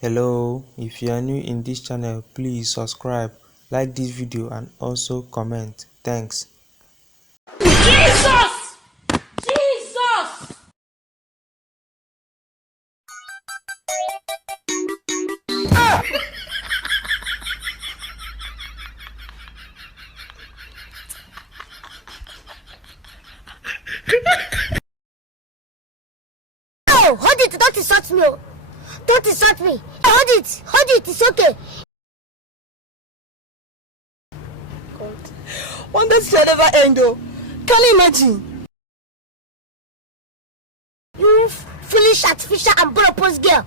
Hello, if you are new in this channel, please subscribe, like this video and also comment. Thanks. Jesus! Jesus! Oh, hold it, don't insult me. Don't insult me. Hold it, it's okay. One day shall never end though. Can you imagine? You foolish artificial and post girl.